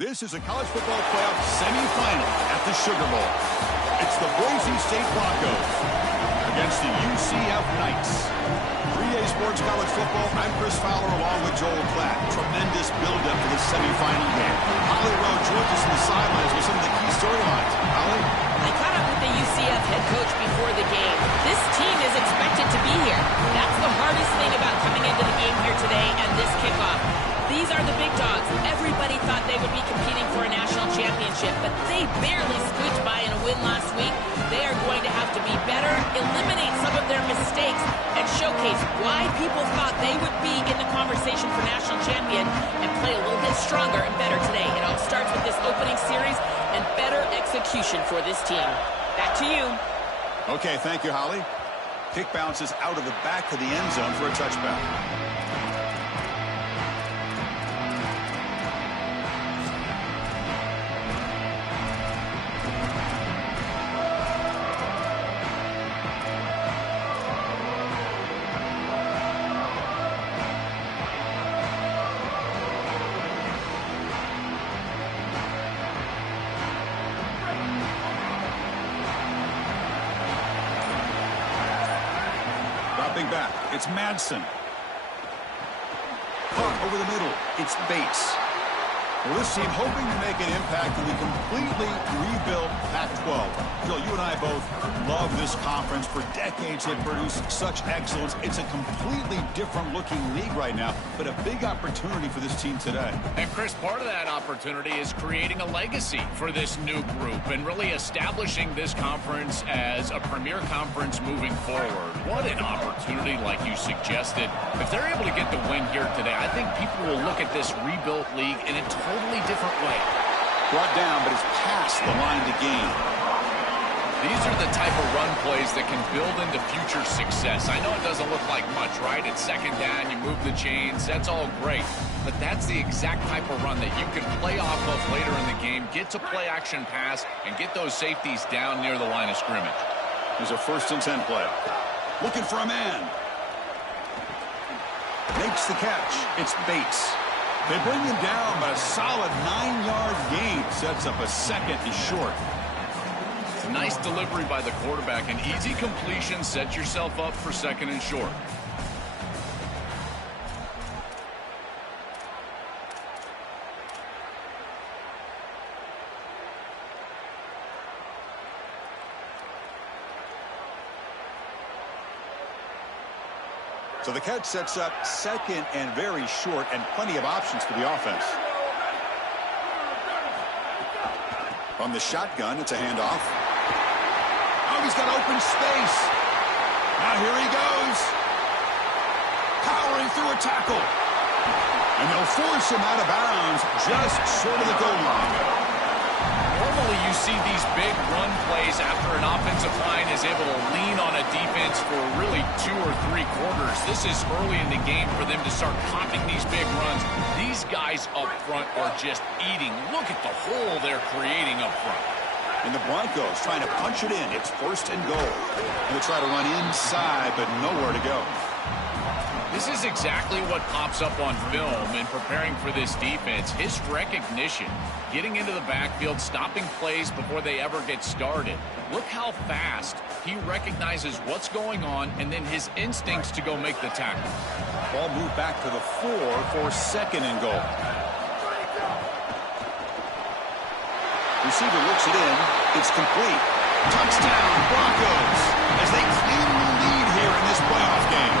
This is a college football playoff semifinal at the Sugar Bowl. It's the Boise State Broncos against the UCF Knights. 3A Sports College Football, I'm Chris Fowler along with Joel Klatt. Tremendous build-up to the semifinal game. Holly Rowe joins us from the sidelines with some of the key storylines. Holly? I caught up with the UCF head coach before the game. This team is expected to be here. That's the hardest thing about coming into the game here today and this kickoff. These are the big dogs. Everybody thought they would be competing for a national championship, but they barely squeaked by in a win last week. They are going to have to be better, eliminate some of their mistakes, and showcase why people thought they would be in the conversation for national champion and play a little bit stronger and better today. It all starts with this opening series and better execution for this team. Back to you. Okay, thank you, Holly. Kick bounces out of the back of the end zone for a touchback. Back. It's Madsen. Caught over the middle. It's Bates. Well, this team hoping to make an impact in the completely rebuilt Pac-12. Phil, you and I both love this conference. For decades, they've produced such excellence. It's a completely different-looking league right now, but a big opportunity for this team today. And, Chris, part of that opportunity is creating a legacy for this new group and really establishing this conference as a premier conference moving forward. What an opportunity, like you suggested. If they're able to get the win here today, I think people will look at this rebuilt league in a totally different way. Brought down, but it's past the line to gain. These are the type of run plays that can build into future success. I know it doesn't look like much, right? It's second down, you move the chains, that's all great. But that's the exact type of run that you can play off of later in the game, get to play action pass, and get those safeties down near the line of scrimmage. There's a 1st and 10 play. Looking for a man. Makes the catch. It's Bates. They bring him down, but a solid 9-yard gain sets up a 2nd and short. It's a nice delivery by the quarterback. An easy completion sets yourself up for 2nd and short. So the catch sets up 2nd and very short, and plenty of options for the offense. On the shotgun, it's a handoff. Oh, he's got open space. Now here he goes. Powering through a tackle. And they'll force him out of bounds just short of the goal line. Normally, you see these big run plays after an offensive line is able to lean on a defense for really 2 or 3 quarters. This is early in the game for them to start popping these big runs. These guys up front are just eating. Look at the hole they're creating up front. And the Broncos trying to punch it in. It's 1st and goal. They'll try to run inside, but nowhere to go. This is exactly what pops up on film in preparing for this defense. His recognition, getting into the backfield, stopping plays before they ever get started. Look how fast he recognizes what's going on and then his instincts to go make the tackle. Ball moved back to the 4 for 2nd and goal. Receiver looks it in. It's complete. Touchdown, Broncos, as they claim the lead here in this playoff game.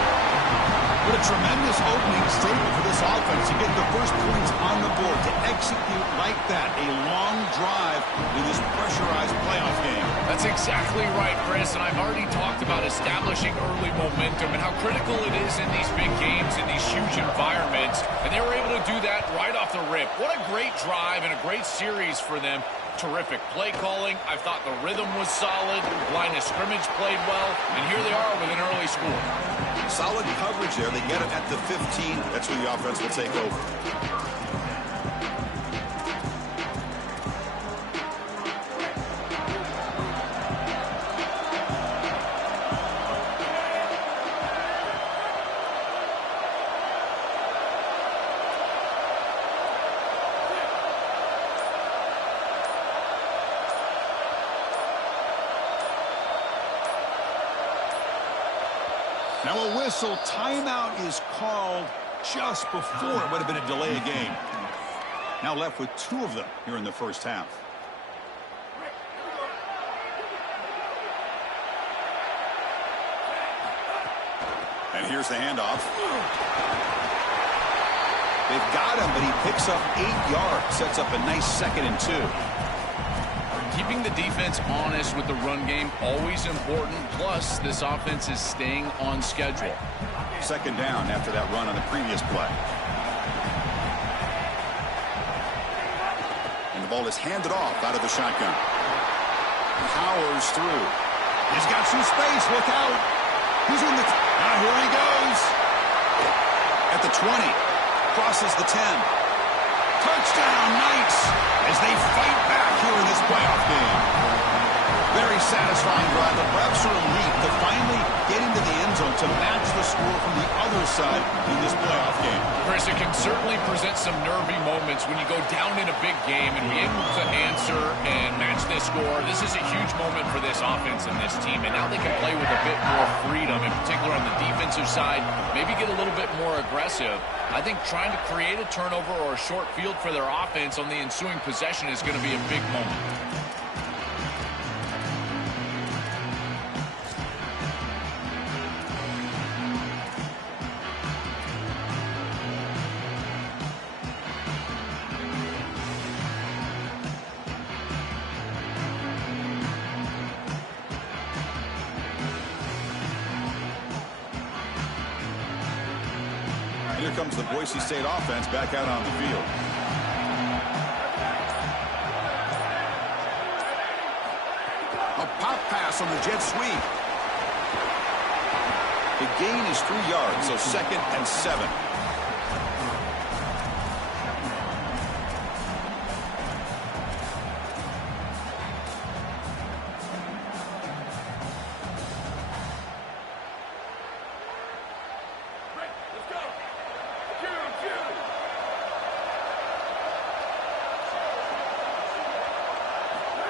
What a tremendous opening statement for this offense to get the first points on the board, to execute like that, a long drive in this pressurized playoff game. That's exactly right, Chris, and I've already talked about establishing early momentum and how critical it is in these big games, in these huge environments, and they were able to do that right off the rip. What a great drive and a great series for them. Terrific play calling. I thought the rhythm was solid. Line of scrimmage played well. And here they are with an early score. Solid coverage there. They get it at the 15. That's where the offense will take over. Now a whistle, timeout is called just before it would have been a delay of game. Now left with 2 of them here in the first half. And here's the handoff. They've got him, but he picks up 8 yards, sets up a nice 2nd and 2. Keeping the defense honest with the run game, always important. Plus, this offense is staying on schedule. 2nd down after that run on the previous play. And the ball is handed off out of the shotgun. Powers through. He's got some space. Look out. He's in the... Now here he goes. At the 20. Crosses the 10. Touchdown, Knights, as they fight back here in this playoff game. Very satisfying drive, but perhaps a relief to finally get into the end zone to match the score from the other side in this playoff game. Chris, it can certainly present some nervy moments when you go down in a big game and be able to answer and match this score. This is a huge moment for this offense and this team, and now they can play with a bit more freedom, in particular on the defensive side, maybe get a little bit more aggressive. I think trying to create a turnover or a short field for their offense on the ensuing possession is going to be a big moment. Here comes the Boise State offense back out on the field. A pop pass on the jet sweep. The gain is 3 yards, so 2nd and 7.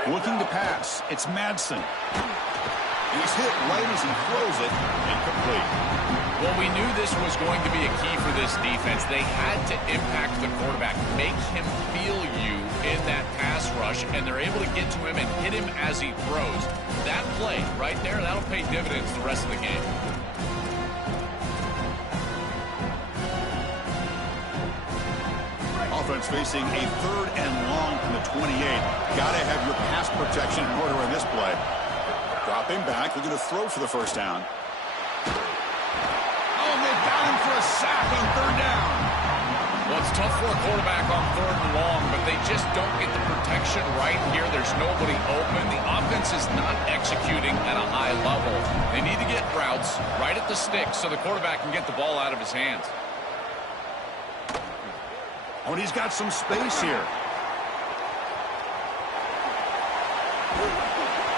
Looking to pass. It's Madsen. He's hit right as he throws it. Incomplete. Well, we knew this was going to be a key for this defense. They had to impact the quarterback, make him feel you in that pass rush, and they're able to get to him and hit him as he throws. That play right there, that'll pay dividends the rest of the game. Offense facing a 3rd and long from the 28. Got to have your pass protection in order in this play. Dropping back, looking to throw for the first down. Oh, they got him for a sack on 3rd down. Well, It's tough for a quarterback on 3rd and long, but they just don't get the protection right here. There's nobody open. The offense is not executing at a high level. They need to get routes right at the stick so the quarterback can get the ball out of his hands. Oh, and he's got some space here.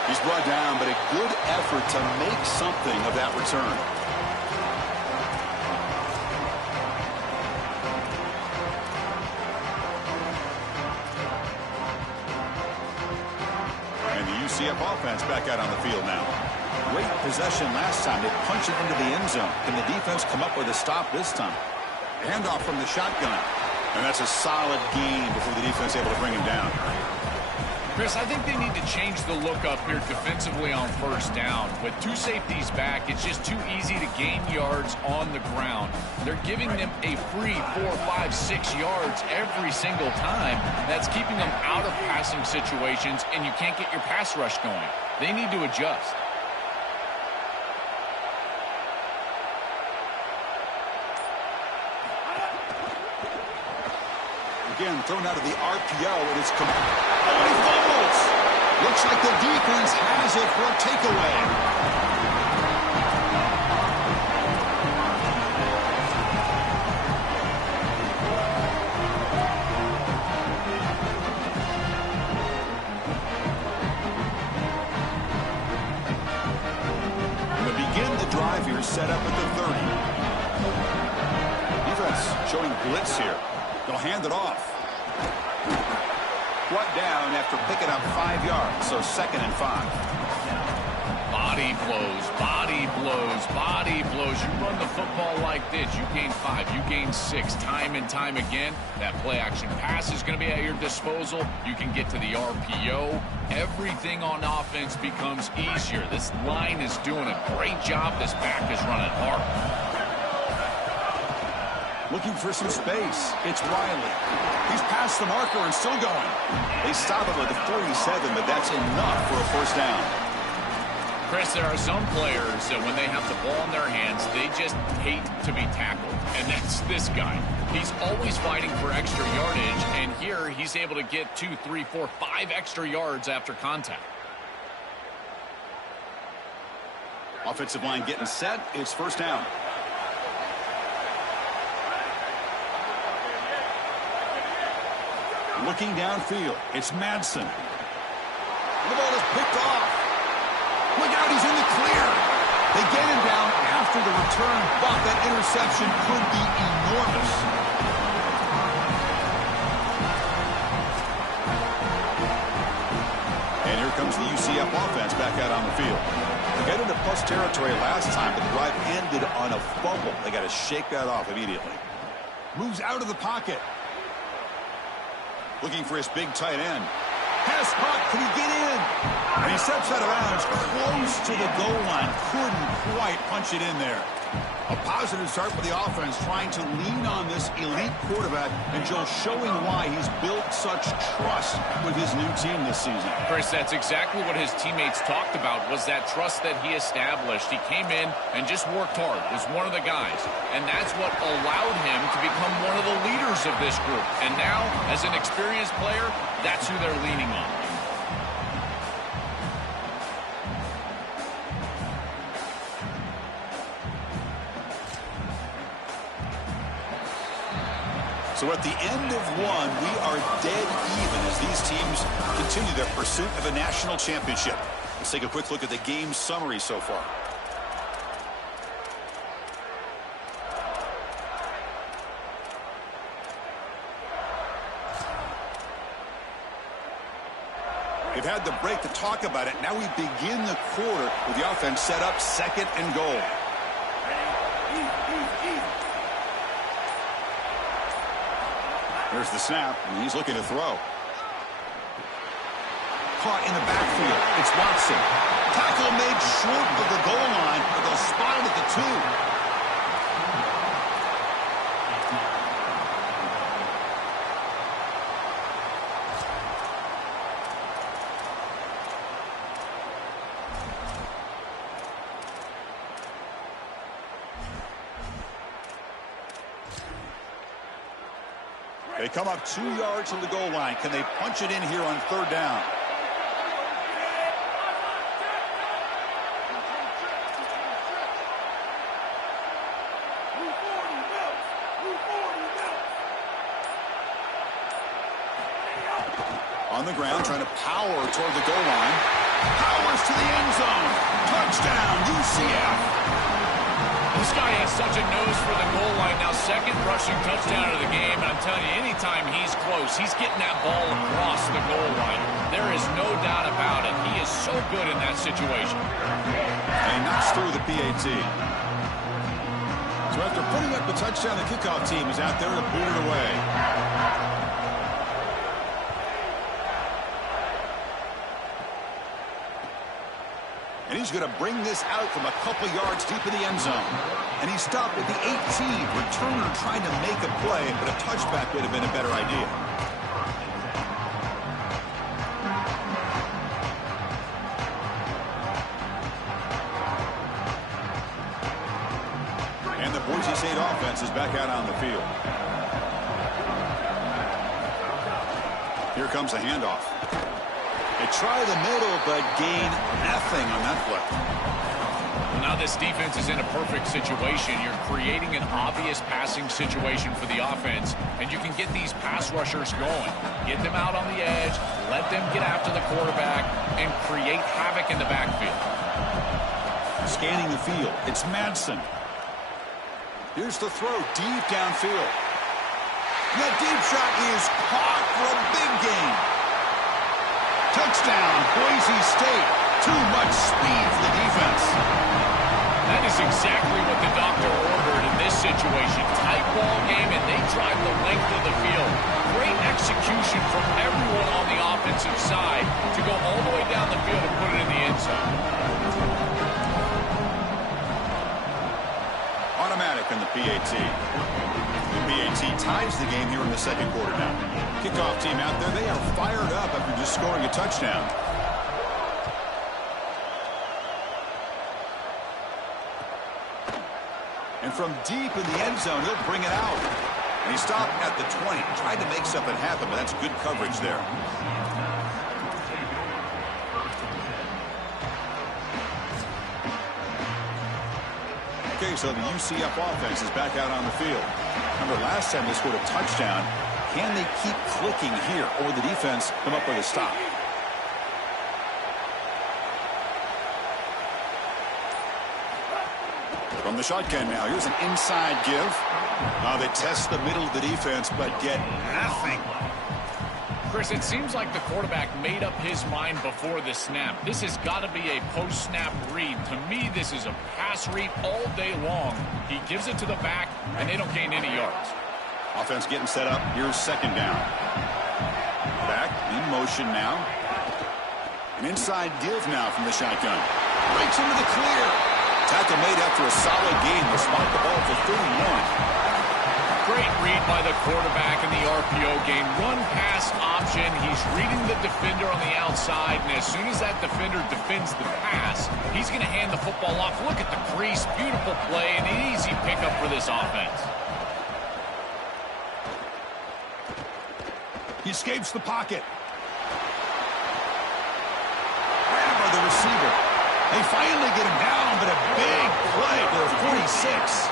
He's brought down, but a good effort to make something of that return. And the UCF offense back out on the field now. Great possession last time. They punched it into the end zone. Can the defense come up with a stop this time? Handoff from the shotgun. And that's a solid gain before the defense able to bring him down. Chris, I think they need to change the look up here defensively on 1st down. With 2 safeties back, it's just too easy to gain yards on the ground. They're giving them a free 4, 5, 6 yards every single time. That's keeping them out of passing situations, and you can't get your pass rush going. They need to adjust. Again, thrown out of the RPO, and it's come. Oh, and he fumbles! Looks like the defense has it for a takeaway. And to begin the drive here, set up at the 30. Defense showing blitz here. They'll hand it off. Brought down after picking up 5 yards, so 2nd and 5. Body blows, body blows, body blows. You run the football like this, you gain 5, you gain 6, time and time again. That play-action pass is going to be at your disposal. You can get to the RPO. Everything on offense becomes easier. This line is doing a great job. This back is running hard. Looking for some space. It's Riley. He's past the marker and still going. They stop him at the 47, but that's enough for a 1st down. Chris, there are some players that when they have the ball in their hands, they just hate to be tackled. And that's this guy. He's always fighting for extra yardage, and here he's able to get 2, 3, 4, 5 extra yards after contact. Offensive line getting set. It's 1st down. Looking downfield, it's Madsen. The ball is picked off. Look out, he's in the clear. They get him down after the return, but that interception could be enormous. And here comes the UCF offense back out on the field. They got into plus territory last time, but the drive ended on a fumble. They got to shake that off immediately. Moves out of the pocket. Looking for his big tight end. Pass caught. Can he get in? And he steps out of bounds close to the goal line. Couldn't quite punch it in there. A positive start for the offense, trying to lean on this elite quarterback, and Joe showing why he's built such trust with his new team this season. Chris, that's exactly what his teammates talked about, was that trust that he established. He came in and just worked hard, was one of the guys, and that's what allowed him to become one of the leaders of this group. And now, as an experienced player, that's who they're leaning on. So at the end of one, we are dead even as these teams continue their pursuit of a national championship. Let's take a quick look at the game summary so far. They've had the break to talk about it. Now we begin the quarter with the offense set up 2nd and goal. There's the snap, and he's looking to throw. Caught in the backfield. It's Watson. Tackle made short of the goal line, but they'll spot it at the 2. They come up 2 yards from the goal line. Can they punch it in here on 3rd down? On the ground, trying to power toward the goal line. Powers to the end zone. Touchdown, UCF. This guy has such a nose for the goal line. Now, 2nd rushing touchdown of the game. And I'm telling you, anytime he's close, he's getting that ball across the goal line. There is no doubt about it. He is so good in that situation. And he knocks through the PAT. So after putting up the touchdown, the kickoff team is out there to boot it away. And he's going to bring this out from a couple yards deep in the end zone. And he stopped at the 18. Returner trying to make a play, but a touchback would have been a better idea. And the Boise St offense is back out on the field. Here comes a handoff. They try the middle, but gain nothing on that play. Well, now this defense is in a perfect situation. You're creating an obvious passing situation for the offense, and you can get these pass rushers going. Get them out on the edge, let them get after the quarterback, and create havoc in the backfield. Scanning the field, it's Madsen. Here's the throw, deep downfield. That deep shot is caught for a big gain. Touchdown, Boise State. Too much speed for the defense. That is exactly what the doctor ordered in this situation. Tight ball game, and they drive the length of the field. Great execution from everyone on the offensive side to go all the way down the field and put it in the end zone. Automatic in the PAT. The PAT ties the game here in the 2nd quarter now. Kickoff team out there, they are fired up after just scoring a touchdown. And from deep in the end zone, he'll bring it out. And he stopped at the 20. Tried to make something happen, but that's good coverage there. Okay, so the UCF offense is back out on the field. Remember, last time they scored a touchdown. Can they keep clicking here, or will the defense come up with a stop? From the shotgun now, here's an inside give. They test the middle of the defense, but get nothing. Chris, it seems like the quarterback made up his mind before the snap. This has got to be a post-snap read. To me, this is a pass read all day long. He gives it to the back, and they don't gain any yards. Offense getting set up. Here's 2nd down. Back in motion now. An inside give now from the shotgun. Breaks into the clear. Tackle made after a solid gain. Will spot the ball for 31. Great read by the quarterback in the RPO game. Run pass option. He's reading the defender on the outside, and as soon as that defender defends the pass, he's going to hand the football off. Look at the crease. Beautiful play and an easy pickup for this offense. He escapes the pocket. Grabbed by the receiver. They finally get him down, but a big play for 46.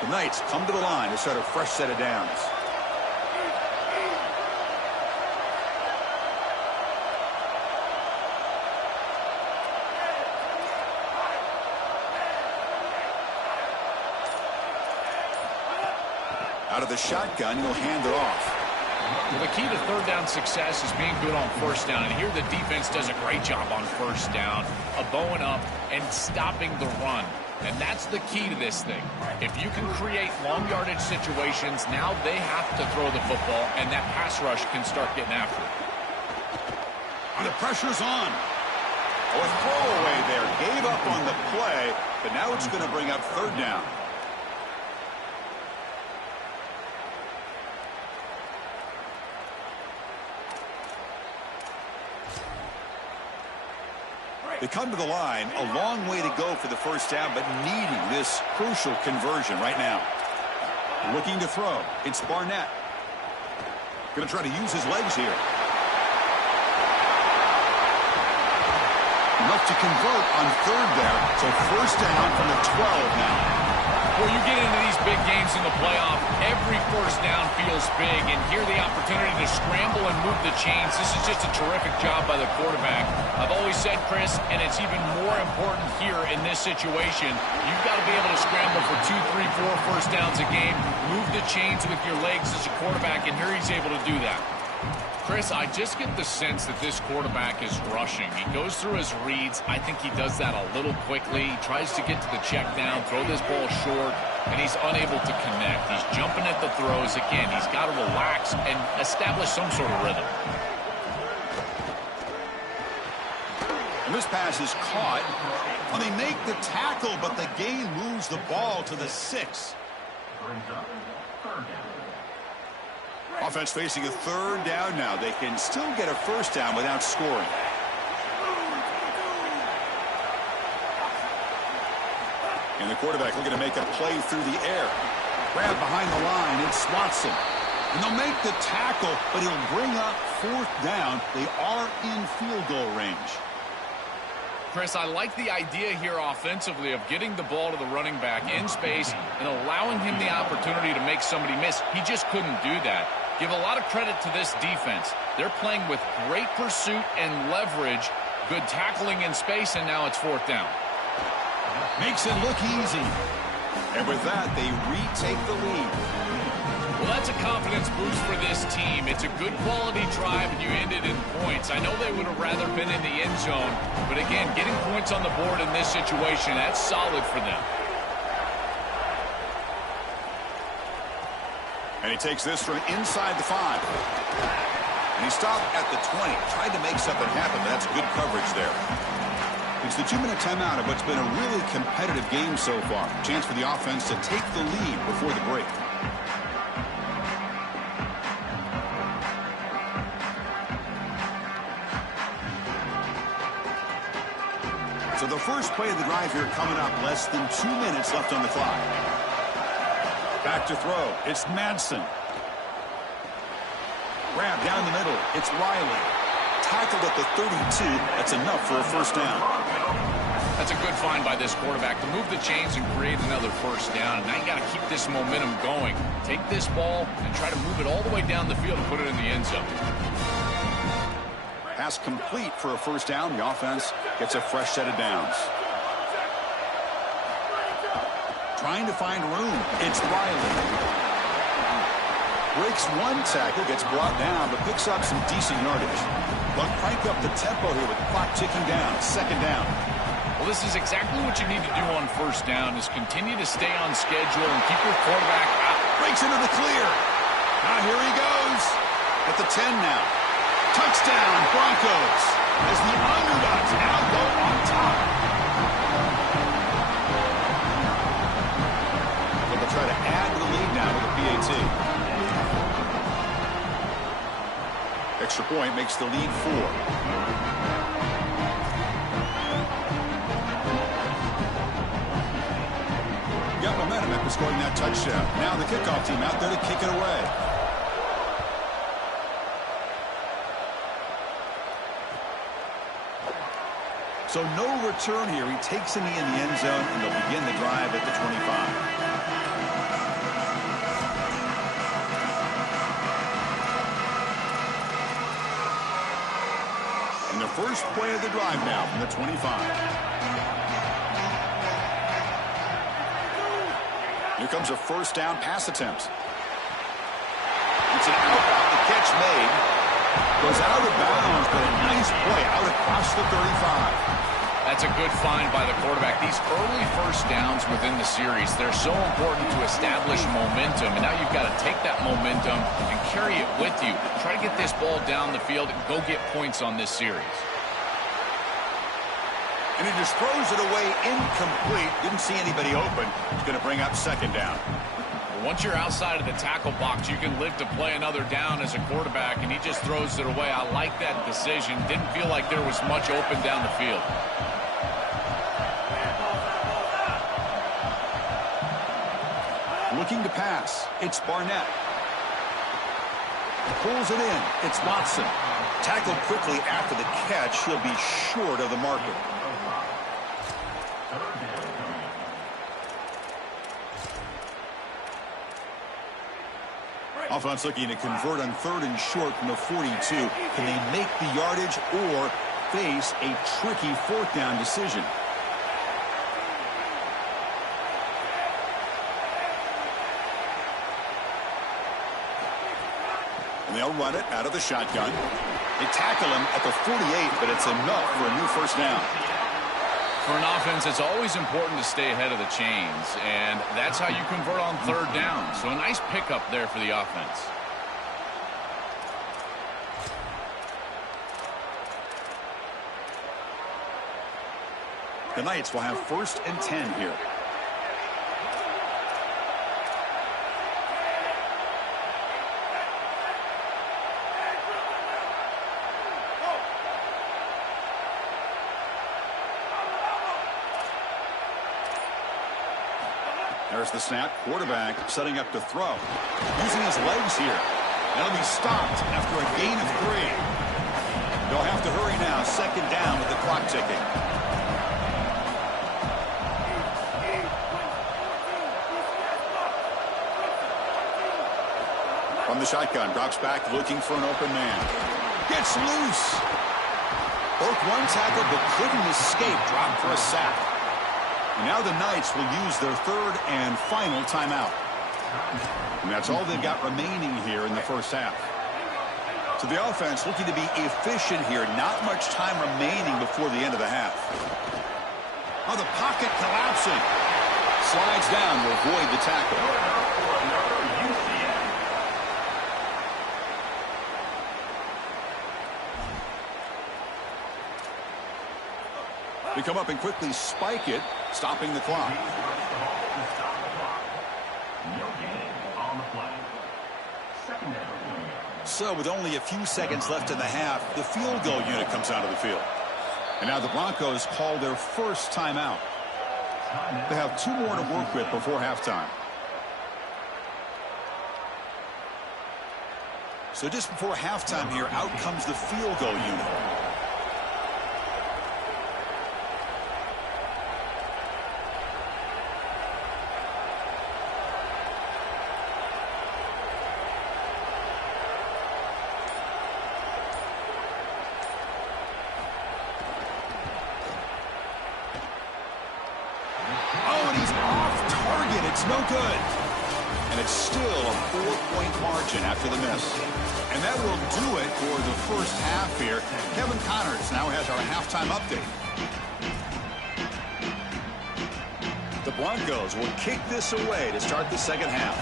The Knights come to the line to start a fresh set of downs. Out of the shotgun, he'll hand it off. Well, the key to 3rd down success is being good on 1st down. And here the defense does a great job on 1st down, bowing up and stopping the run. And that's the key to this thing. If you can create long yardage situations, now they have to throw the football, and that pass rush can start getting after it. And the pressure's on. Oh, a throwaway there. Gave up on the play, but now it's going to bring up 3rd down. They come to the line, a long way to go for the first down, but needing this crucial conversion right now. Looking to throw. It's Barnett. Going to try to use his legs here. Enough to convert on third there. So first down from the 12 now. Well, you get into these big games in the playoff, every first down feels big, and here the opportunity to scramble and move the chains. This is just a terrific job by the quarterback. I've always said, Chris, and it's even more important here in this situation, you've got to be able to scramble for 2, 3, 4 first downs a game, move the chains with your legs as a quarterback, and here he's able to do that. Chris, I just get the sense that this quarterback is rushing. He goes through his reads. I think he does that a little quickly. He tries to get to the check down, throw this ball short, and he's unable to connect. He's jumping at the throws. Again, he's got to relax and establish some sort of rhythm. And this pass is caught. Well, they make the tackle, but the gain moves the ball to the 6. Offense facing a third down now. They can still get a first down without scoring. And the quarterback looking to make a play through the air. Grab behind the line. It's Watson. And they'll make the tackle, but he'll bring up fourth down. They are in field goal range. Chris, I like the idea here offensively of getting the ball to the running back in space and allowing him the opportunity to make somebody miss. He just couldn't do that. Give a lot of credit to this defense. They're playing with great pursuit and leverage, good tackling in space, and now it's fourth down. Makes it look easy. And with that, they retake the lead. Well, that's a confidence boost for this team. It's a good quality drive, and you ended in points. I know they would have rather been in the end zone, but again, getting points on the board in this situation, that's solid for them. And he takes this from inside the 5. And he stopped at the 20. Tried to make something happen, but that's good coverage there. It's the 2-minute timeout of what's been a really competitive game so far. Chance for the offense to take the lead before the break. So the first play of the drive here coming up. Less than 2 minutes left on the clock. Back to throw. It's Madsen. Grab down the middle. It's Riley. Tackled at the 32. That's enough for a first down. That's a good find by this quarterback to move the chains and create another first down. And now you got to keep this momentum going. Take this ball and try to move it all the way down the field and put it in the end zone. Pass complete for a first down. The offense gets a fresh set of downs. Trying to find room. It's Riley. Breaks one tackle, gets brought down, but picks up some decent yardage. They'll crank up the tempo here with the clock ticking down. Second down. Well, this is exactly what you need to do on first down, is continue to stay on schedule and keep your quarterback out. Breaks into the clear. Now here he goes. At the 10 now. Touchdown, Broncos. As the underdogs now go on top. They'll try to add to the lead now with a PAT. Extra point makes the lead 4. Got momentum after scoring that touchdown. Now the kickoff team out there to kick it away. So no return here. He takes him in the end zone, and they'll begin the drive at the 25. And the first play of the drive now from the 25. Here comes a first down pass attempt. It's an out. The catch made. Goes out of bounds, but a nice play out across the 35. That's a good find by the quarterback. These early first downs within the series, they're so important to establish momentum. And now you've got to take that momentum and carry it with you. Try to get this ball down the field and go get points on this series. And he just throws it away incomplete. Didn't see anybody open. He's going to bring up second down. Once you're outside of the tackle box, you can live to play another down as a quarterback, and he just throws it away. I like that decision. Didn't feel like there was much open down the field. Looking to pass. It's Barnett. Pulls it in. It's Watson. Tackled quickly after the catch. He'll be short of the marker. Offense looking to convert on 3rd and short from the 42. Can they make the yardage or face a tricky 4th down decision? And they'll run it out of the shotgun. They tackle him at the 48, but it's enough for a new 1st down. For an offense, it's always important to stay ahead of the chains, and that's how you convert on 3rd down. So a nice pickup there for the offense. The Knights will have 1st and 10 here. There's the snap. Quarterback setting up to throw. Using his legs here. That'll be stopped after a gain of 3. They'll have to hurry now. 2nd down with the clock ticking. From the shotgun. Drops back looking for an open man. Gets loose. Broke one tackle but couldn't escape. Dropped for a sack. And now the Knights will use their 3rd and final timeout. And that's all they've got remaining here in the 1st half. So the offense looking to be efficient here. Not much time remaining before the end of the half. Oh, the pocket collapsing. Slides down to avoid the tackle. They come up and quickly spike it, stopping the clock. So with only a few seconds left in the half, the field goal unit comes out of the field. And now the Broncos call their 1st timeout. They have 2 more to work with before halftime. So just before halftime here, out comes the field goal unit. It's no good. And it's still a 4-point margin after the miss. And that will do it for the 1st half here. Kevin Connors now has our halftime update. The Broncos will kick this away to start the 2nd half.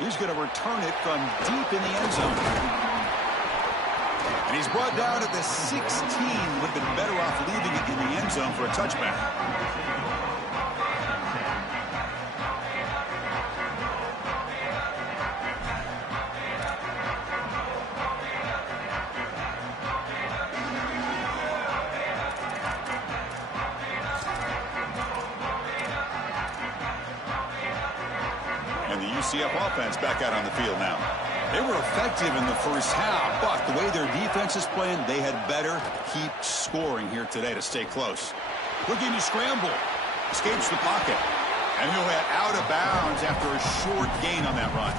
He's going to return it from deep in the end zone. And he's brought down at the 16. Would have been better off leaving it in the end zone for a touchback. UCF offense back out on the field now. They were effective in the 1st half, but the way their defense is playing, they had better keep scoring here today to stay close. Looking to scramble. Escapes the pocket. And he'll head out of bounds after a short gain on that run.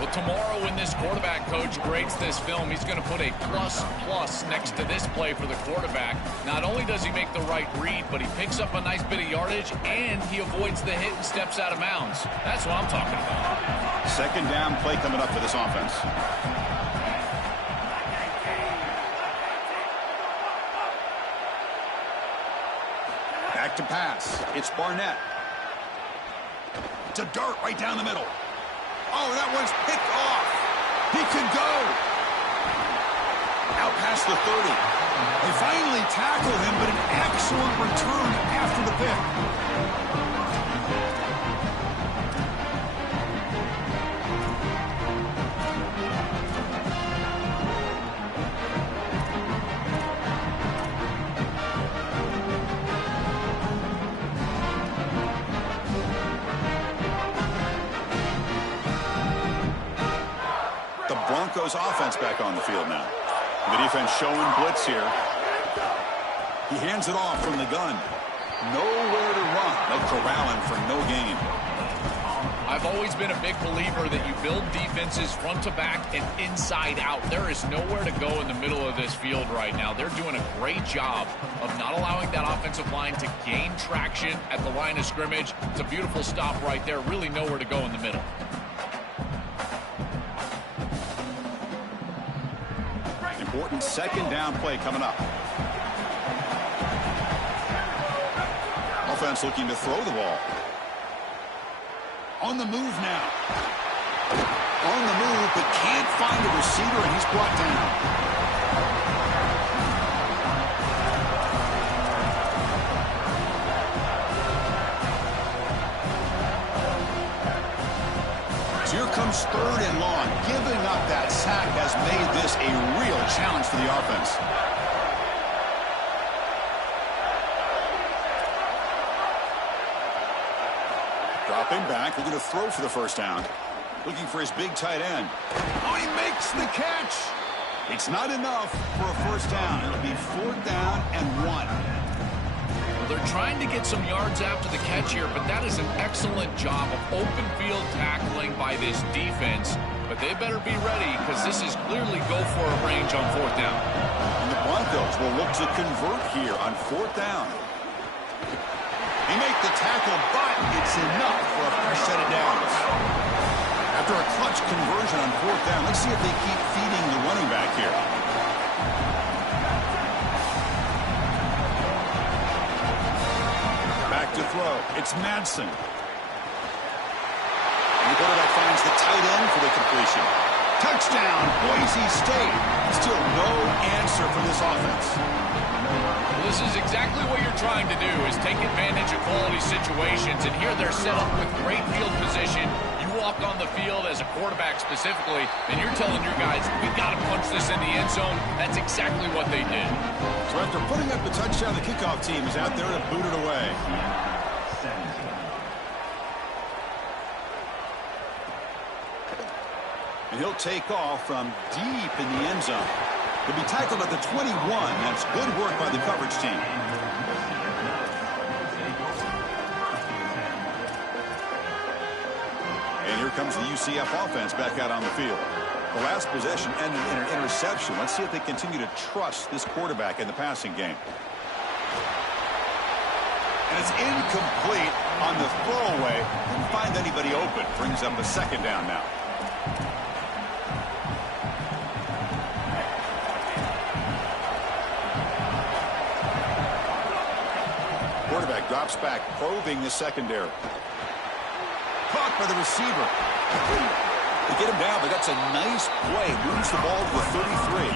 Well, tomorrow when this quarterback coach grades this film, he's going to put a ++ next to this play for the quarterback. Not only does he make the right read, but he picks up a nice bit of yardage, and he avoids the hit and steps out of bounds. That's what I'm talking about. 2nd down play coming up for this offense. Back to pass. It's Barnett. It's a dart right down the middle. Oh, that one's picked off. He can go. Out past the 30. They finally tackle him, but an excellent return after the pick. Broncos offense back on the field now. The defense showing blitz here. He hands it off from the gun. Nowhere to run. They'll corral him for no gain. I've always been a big believer that you build defenses front to back and inside out. There is nowhere to go in the middle of this field right now. They're doing a great job of not allowing that offensive line to gain traction at the line of scrimmage. It's a beautiful stop right there. Really nowhere to go in the middle. Important second down play coming up. Offense looking to throw the ball. On the move now. On the move, but can't find a receiver, and he's brought down. So here comes 3rd and long. Giving up that sack has made this a real challenge for the offense. Dropping back, looking to throw for the first down. Looking for his big tight end. Oh, he makes the catch. It's not enough for a first down. It'll be 4th down and 1. They're trying to get some yards after the catch here, but that is an excellent job of open field tackling by this defense. But they better be ready because this is clearly go for a range on 4th down. And the Broncos will look to convert here on 4th down. He makes the tackle, but it's enough for a fresh set of downs. After a clutch conversion on 4th down, let's see if they keep feeding the running back here. Back to throw. It's Madsen. And the quarterback finds the tight end for the completion. Touchdown, Boise State. Still no answer for this offense. Well, this is exactly what you're trying to do, is take advantage of quality situations. And here they're set up with great field position. You walk on the field as a quarterback specifically, and you're telling your guys, we got to punch this in the end zone. That's exactly what they did. So after putting up the touchdown, the kickoff team is out there to boot it away. And he'll take off from deep in the end zone. He'll be tackled at the 21. That's good work by the coverage team. And here comes the UCF offense back out on the field. The last possession ended in an interception. Let's see if they continue to trust this quarterback in the passing game. And it's incomplete on the throwaway. Didn't find anybody open. Brings up a 2nd down now. Quarterback drops back, probing the secondary. Caught by the receiver. They get him down, but that's a nice play. Moves the ball to the 33.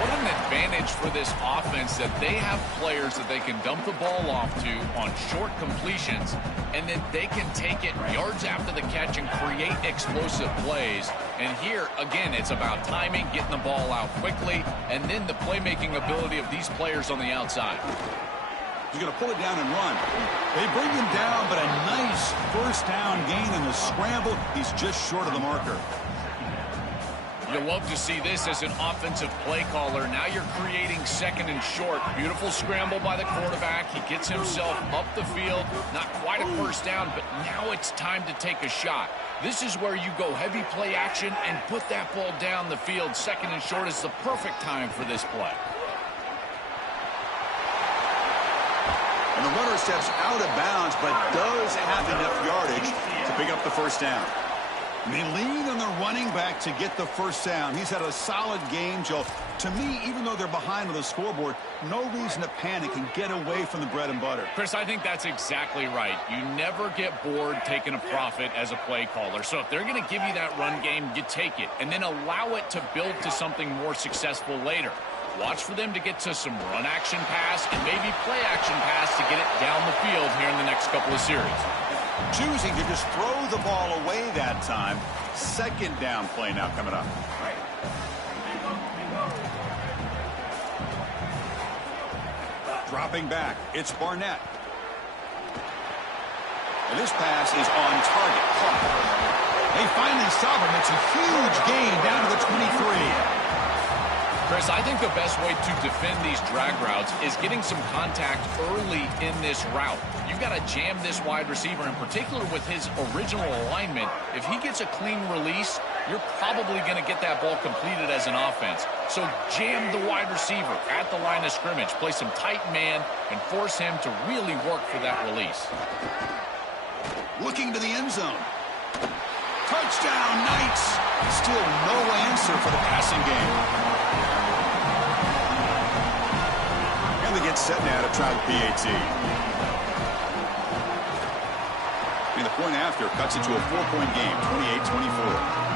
What an advantage for this offense that they have players that they can dump the ball off to on short completions, and then they can take it yards after the catch and create explosive plays. And here, again, it's about timing, getting the ball out quickly, and then the playmaking ability of these players on the outside. He's going to pull it down and run. They bring him down, but a nice first down gain in the scramble. He's just short of the marker. You love to see this as an offensive play caller. Now you're creating 2nd and short. Beautiful scramble by the quarterback. He gets himself up the field. Not quite a first down, but now it's time to take a shot. This is where you go heavy play action and put that ball down the field. 2nd and short is the perfect time for this play. And the runner steps out of bounds, but does have enough yardage to pick up the first down. And they lean on the running back to get the first down. He's had a solid game, Joe. To me, even though they're behind on the scoreboard, no reason to panic and get away from the bread and butter. Chris, I think that's exactly right. You never get bored taking a profit as a play caller. So if they're going to give you that run game, you take it, and then allow it to build to something more successful later. Watch for them to get to some run action pass and maybe play action pass to get it down the field here in the next couple of series. Choosing to just throw the ball away that time. 2nd down play now coming up. Dropping back, it's Barnett. And this pass is on target. Caught. They finally stop him. It's a huge gain down to the 23. Chris, I think the best way to defend these drag routes is getting some contact early in this route. You've got to jam this wide receiver, in particular with his original alignment. If he gets a clean release, you're probably going to get that ball completed as an offense. So jam the wide receiver at the line of scrimmage, play some tight man, and force him to really work for that release. Looking to the end zone. Touchdown, Knights. Still no answer for the passing game. And they get set now to try the PAT. And the point after cuts it to a 4-point game, 28-24.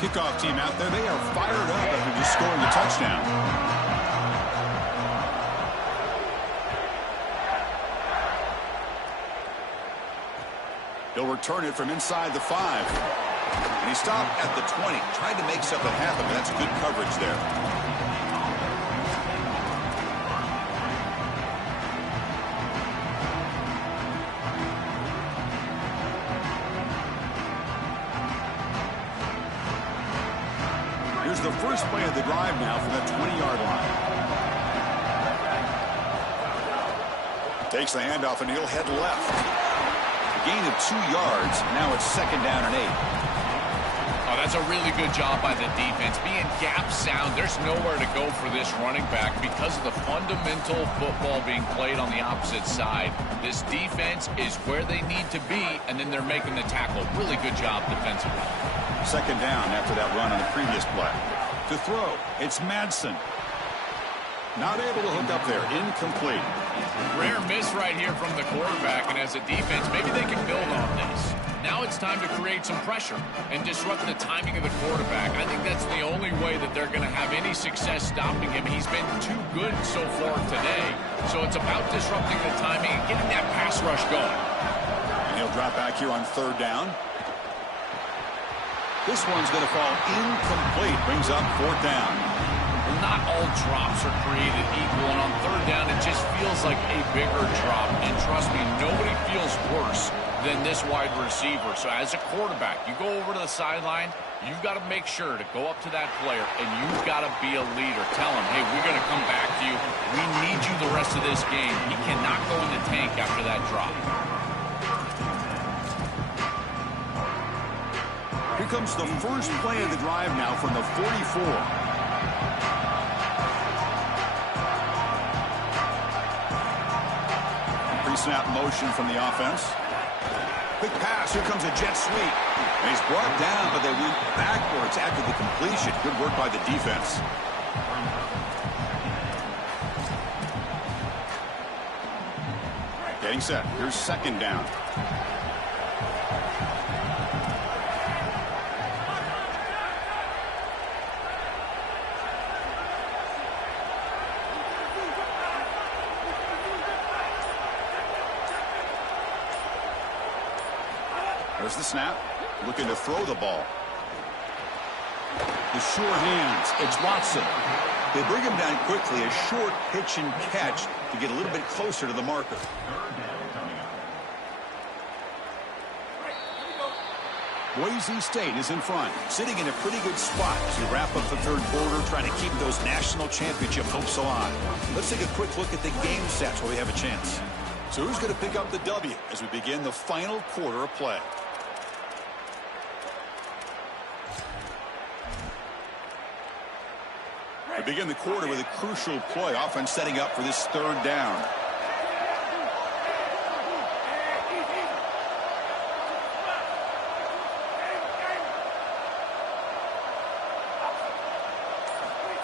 Kickoff team out there, they are fired up after just scoring a touchdown. He'll return it from inside the 5. And he stopped at the 20, trying to make something happen, but that's good coverage there. Here's the first play of the drive now from the 20-yard line. Takes the handoff and he'll head left. Gain of 2 yards. Now it's 2nd down and 8. Oh, that's a really good job by the defense. Being gap sound, there's nowhere to go for this running back because of the fundamental football being played on the opposite side. This defense is where they need to be, and then they're making the tackle. Really good job defensively. 2nd down after that run on the previous play. To throw, it's Madsen. Not able to hook up there. Incomplete. Rare miss right here from the quarterback, and as a defense, maybe they can build on this. Now it's time to create some pressure and disrupt the timing of the quarterback. I think that's the only way that they're going to have any success stopping him. He's been too good so far today. So it's about disrupting the timing and getting that pass rush going. And he'll drop back here on 3rd down. This one's going to fall incomplete. Brings up 4th down. Not all drops are created equal, and on 3rd down, it just feels like a bigger drop. And trust me, nobody feels worse than this wide receiver. So as a quarterback, you go over to the sideline, you've got to make sure to go up to that player, and you've got to be a leader. Tell him, hey, we're going to come back to you. We need you the rest of this game. He cannot go in the tank after that drop. Here comes the first play of the drive now from the 44. Pre-snap motion from the offense. Quick pass. Here comes a jet sweep. And he's brought down, but they went backwards after the completion. Good work by the defense. Getting set. Here's 2nd down. There's the snap. Looking to throw the ball. The sure hands. It's Watson. They bring him down quickly. A short pitch and catch to get a little bit closer to the marker. Boise State is in front, sitting in a pretty good spot as we wrap up the 3rd quarter, trying to keep those national championship hopes alive. Let's take a quick look at the game stats while we have a chance. So who's going to pick up the W as we begin the final quarter of play? We begin the quarter with a crucial play. Offense setting up for this 3rd down.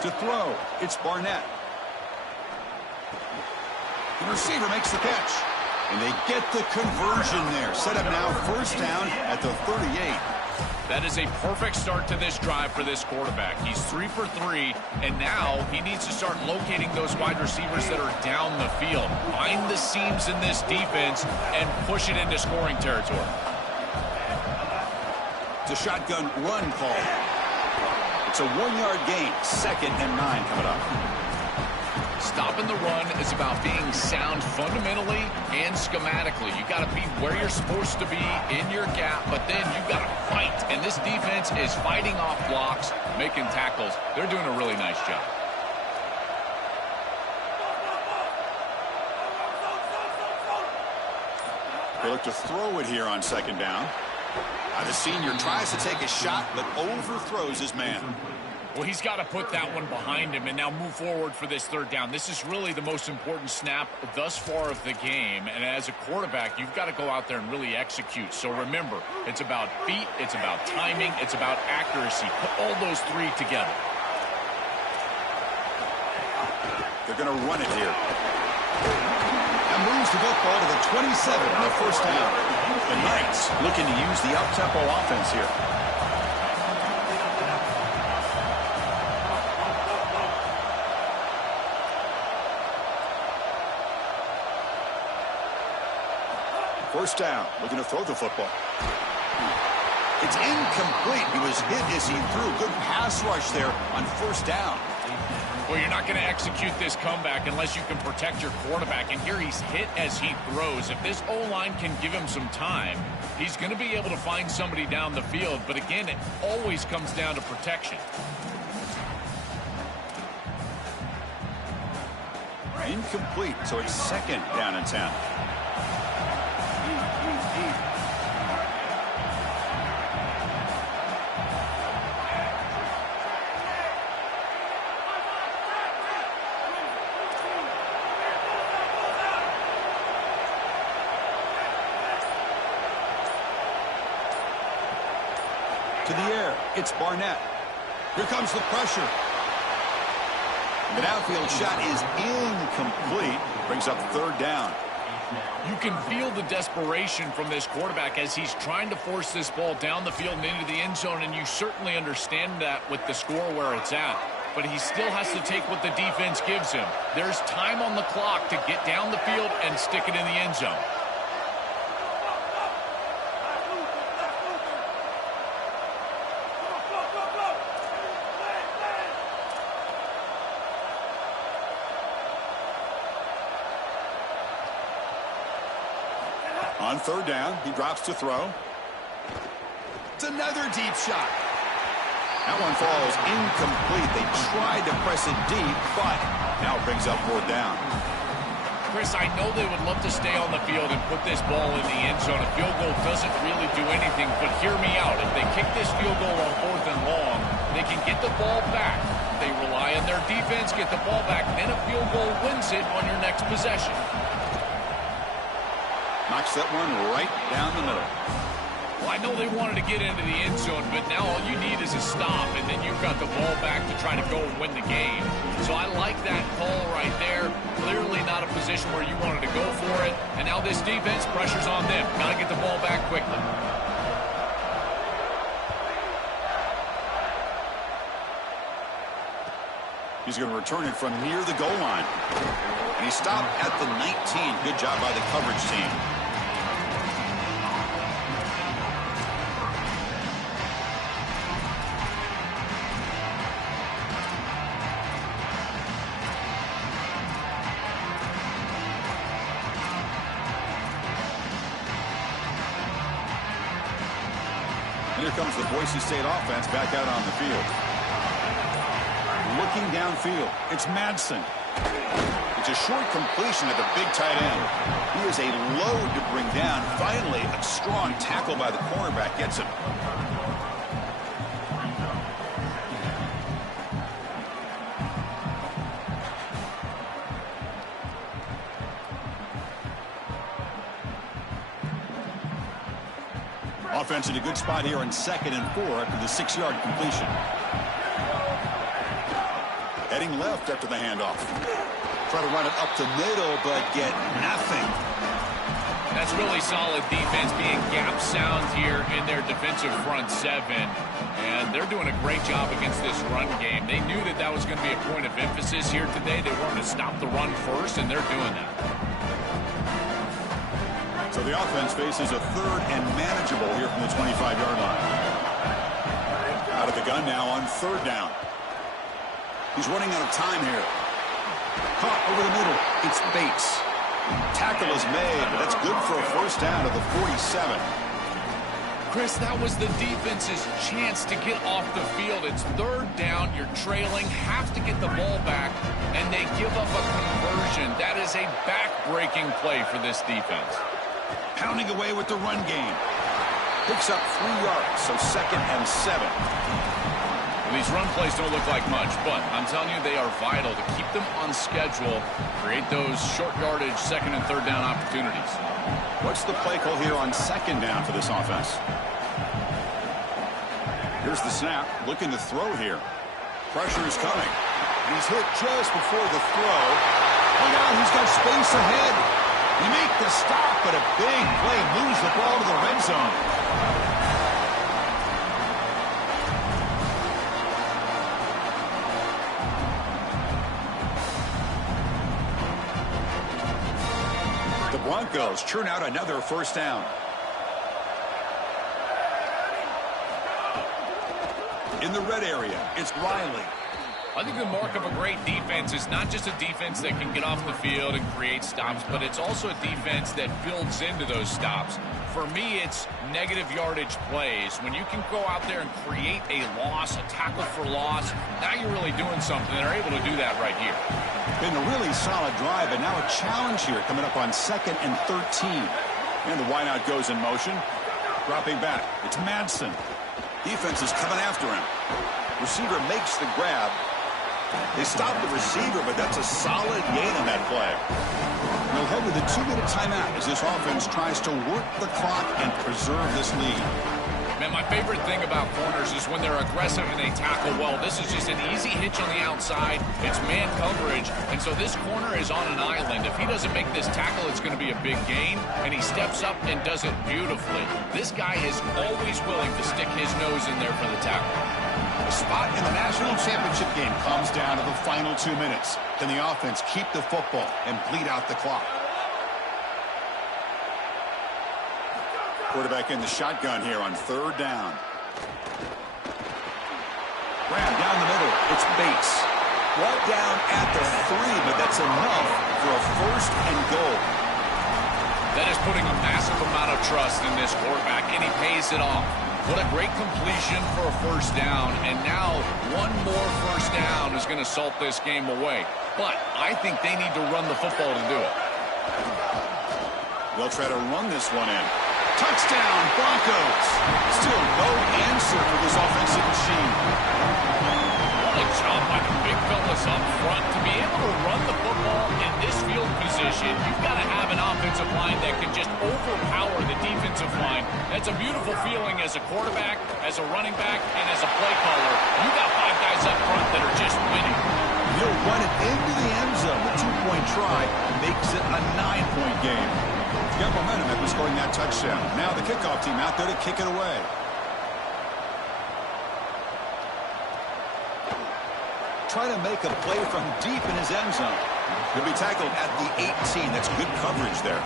To throw, it's Barnett. The receiver makes the catch. And they get the conversion there. Set up now 1st down at the 38. That is a perfect start to this drive for this quarterback. He's 3 for 3, and now he needs to start locating those wide receivers that are down the field. Find the seams in this defense and push it into scoring territory. To the shotgun run call. It's a 1-yard gain. 2nd and 9 coming up. Stopping the run is about being sound fundamentally and schematically. You got to be where you're supposed to be in your gap, but then you got to fight. And this defense is fighting off blocks, making tackles. They're doing a really nice job. They look to throw it here on 2nd down. The senior tries to take a shot, but overthrows his man. Well, he's got to put that one behind him and now move forward for this 3rd down. This is really the most important snap thus far of the game. And as a quarterback, you've got to go out there and really execute. So remember, it's about feet, it's about timing, it's about accuracy. Put all those 3 together. They're going to run it here. That moves the football to the 27 on the 1st down. The Knights looking to use the up-tempo offense here. First down, looking to throw the football. It's incomplete. He was hit as he threw. Good pass rush there on 1st down. Well, you're not going to execute this comeback unless you can protect your quarterback. And here he's hit as he throws. If this O-line can give him some time, he's going to be able to find somebody down the field. But again, it always comes down to protection. Incomplete, so it's 2nd down and 10. To the air, it's Barnett. Here comes the pressure. The downfield shot is incomplete. Brings up 3rd down. You can feel the desperation from this quarterback as he's trying to force this ball down the field and into the end zone, and you certainly understand that with the score where it's at. But he still has to take what the defense gives him. There's time on the clock to get down the field and stick it in the end zone. On 3rd down, he drops to throw. It's another deep shot. That one falls incomplete. They tried to press it deep, but now it brings up 4th down. Chris, I know they would love to stay on the field and put this ball in the end zone. A field goal doesn't really do anything, but hear me out. If they kick this field goal on 4th and long, they can get the ball back. They rely on their defense, get the ball back, then a field goal wins it on your next possession. Knocks that one right down the middle. Well, I know they wanted to get into the end zone, but now all you need is a stop, and then you've got the ball back to try to go and win the game. So I like that call right there. Clearly not a position where you wanted to go for it. And now this defense, pressure's on them. Got to get the ball back quickly. He's going to return it from near the goal line. And he stopped at the 19. Good job by the coverage team. And here comes the Boise State offense back out on the field. Looking downfield, it's Madsen. It's a short completion at the big tight end. He is a load to bring down. Finally, a strong tackle by the cornerback gets him. Offense in a good spot here on 2nd and 4 after the 6-yard completion. Heading left after the handoff. Try to run it up the middle, but get nothing. That's really solid defense, being gap sound here in their defensive front 7. And they're doing a great job against this run game. They knew that that was going to be a point of emphasis here today. They wanted to stop the run first, and they're doing that. So the offense faces a 3rd and manageable here from the 25-yard line. gun now on third down. He's running out of time here. Caught over the middle. It's Bates. Tackle is made, but that's good for a first down to the 47. Chris, that was the defense's chance to get off the field. It's third down. You're trailing, have to get the ball back, and they give up a conversion. That is a back-breaking play for this defense. Pounding away with the run game. Picks up 3 yards, so 2nd and 7. These run plays don't look like much, but I'm telling you, they are vital to keep them on schedule, create those short yardage 2nd and 3rd down opportunities. What's the play call here on 2nd down for this offense? Here's the snap, looking to throw here. Pressure is coming. He's hit just before the throw. Look out, he's got space ahead. He make the stop, but a big play moves the ball to the red zone. Broncos churn out another first down. In the red area, it's Riley. I think the mark of a great defense is not just a defense that can get off the field and create stops, but it's also a defense that builds into those stops. For me, it's negative yardage plays. When you can go out there and create a loss, a tackle for loss, now you're really doing something. They're able to do that right here. Been a really solid drive, and now a challenge here coming up on 2nd and 13. And the wideout goes in motion. Dropping back. It's Madsen. Defense is coming after him. Receiver makes the grab. They stop the receiver, but that's a solid gain on that play. We'll head to the 2-minute timeout as this offense tries to work the clock and preserve this lead. Man, my favorite thing about corners is when they're aggressive and they tackle well. This is just an easy hitch on the outside. It's man coverage, and so this corner is on an island. If he doesn't make this tackle, it's going to be a big gain, and he steps up and does it beautifully. This guy is always willing to stick his nose in there for the tackle. The spot in the national championship game comes down to the final 2 minutes. Can the offense keep the football and bleed out the clock? Quarterback in the shotgun here on third down. Grab down the middle. It's Bates. Brought down at the 3, but that's enough for a first and goal. That is putting a massive amount of trust in this quarterback, and he pays it off. What a great completion for a first down, and now one more first down is going to salt this game away. But I think they need to run the football to do it. They'll try to run this one in. Touchdown, Broncos. Still no answer for this offensive machine. What a job by the big fellas up front. To be able to run the football in this field position, you've got to have an offensive line that can just overpower the defensive line. That's a beautiful feeling as a quarterback, as a running back, and as a play caller. You got 5 guys up front that are just winning. He'll run it into the end zone. The 2-point try makes it a 9-point game. Got momentum after scoring that touchdown. Now the kickoff team out there to kick it away. Trying to make a play from deep in his end zone. He'll be tackled at the 18. That's good coverage there.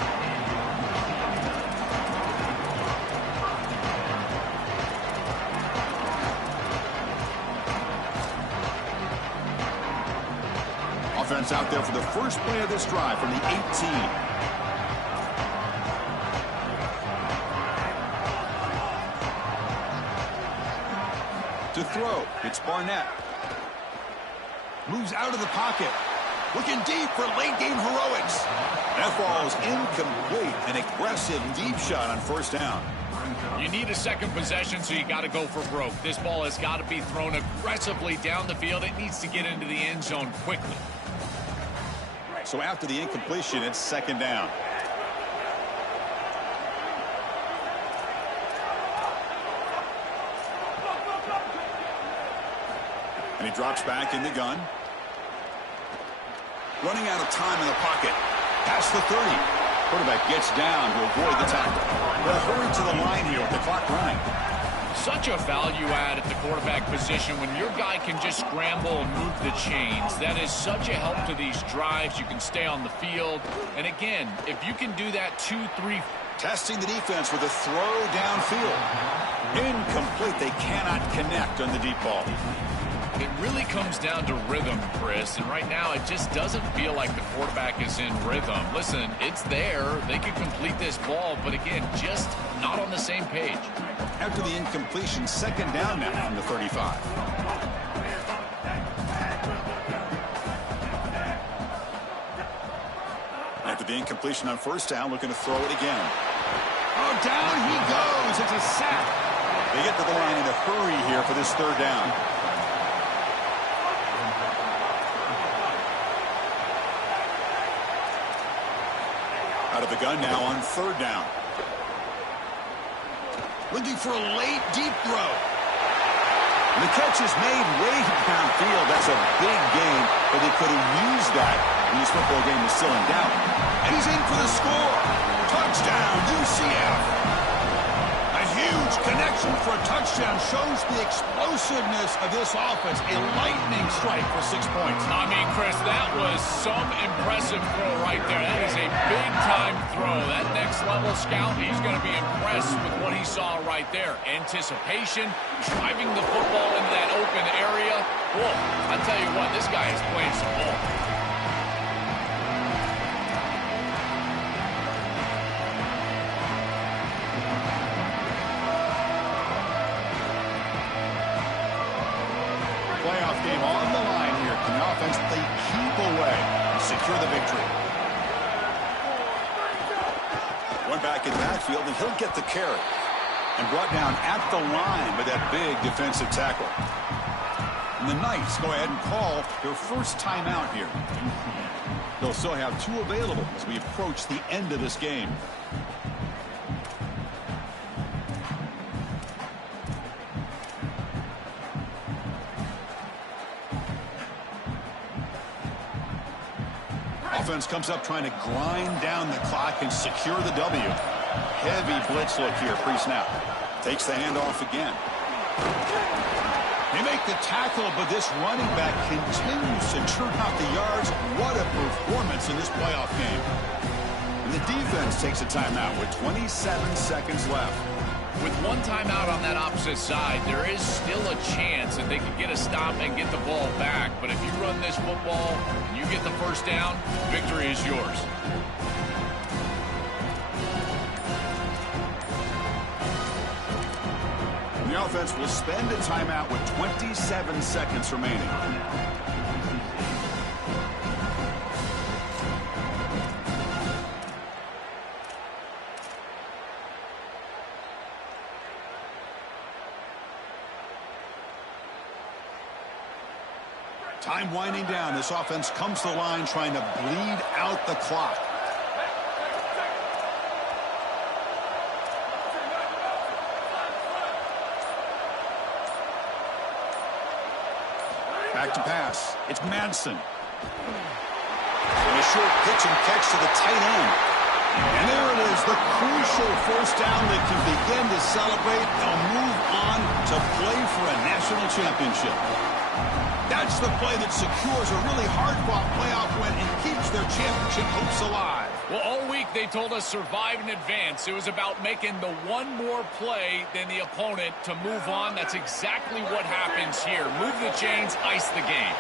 Offense out there for the first play of this drive from the 18. To throw, it's Barnett. Moves out of the pocket. Looking deep for late-game heroics. That ball is incomplete. An aggressive deep shot on first down. You need a second possession, so you got to go for broke. This ball has got to be thrown aggressively down the field. It needs to get into the end zone quickly. So after the incompletion, it's second down. And he drops back in the gun. Running out of time in the pocket. Past the 30. Quarterback gets down to avoid the tackle. They'll hurry to the line here with the clock running. Such a value add at the quarterback position when your guy can just scramble and move the chains. That is such a help to these drives. You can stay on the field. And again, if you can do that 2, 3, Testing the defense with a throw downfield. Incomplete. They cannot connect on the deep ball. It really comes down to rhythm, Chris, and right now it just doesn't feel like the quarterback is in rhythm. Listen, it's there. They could complete this ball, but again, just not on the same page. After the incompletion, second down now from the 35. After the incompletion on first down, looking to throw it again. Oh, down he goes. It's a sack. They get to the line in a hurry here for this third down. Out of the gun now on third down. Looking for a late, deep throw. And the catch is made way downfield. That's a big gain, but they could have used that when this football game was still in doubt. And he's in for the score. Touchdown, UCF. A huge connection for a touchdown shows the explosiveness of this offense. A lightning strike for 6 points. I mean, Chris, that was some impressive throw right there. That is a big-time throw. That next-level scout, he's going to be impressed with what he saw right there. Anticipation, driving the football into that open area. Whoa, I tell you what, this guy is playing some ball. Playoff game on the line here. Can the offense they keep away and secure the victory? One back in the backfield, and he'll get the carry. And brought down at the line by that big defensive tackle. And the Knights go ahead and call their first timeout here. They'll still have 2 available as we approach the end of this game. Offense comes up trying to grind down the clock and secure the W. Heavy blitz look here pre-snap. Takes the handoff again. They make the tackle, but this running back continues to churn out the yards. What a performance in this playoff game. And the defense takes a timeout with 27 seconds left. With one timeout on that opposite side, there is still a chance that they can get a stop and get the ball back. But if you run this football and you get the first down, victory is yours. And the offense will spend a timeout with 27 seconds remaining. Time winding down. This offense comes to the line trying to bleed out the clock. Back to pass. It's Madsen. And a short pitch and catch to the tight end. And there it is, the crucial first down that can begin to celebrate. They'll move on to play for a national championship. That's the play that secures a really hard-fought playoff win and keeps their championship hopes alive. Well, all week they told us survive and advance. It was about making the one more play than the opponent to move on. That's exactly what happens here. Move the chains, ice the game.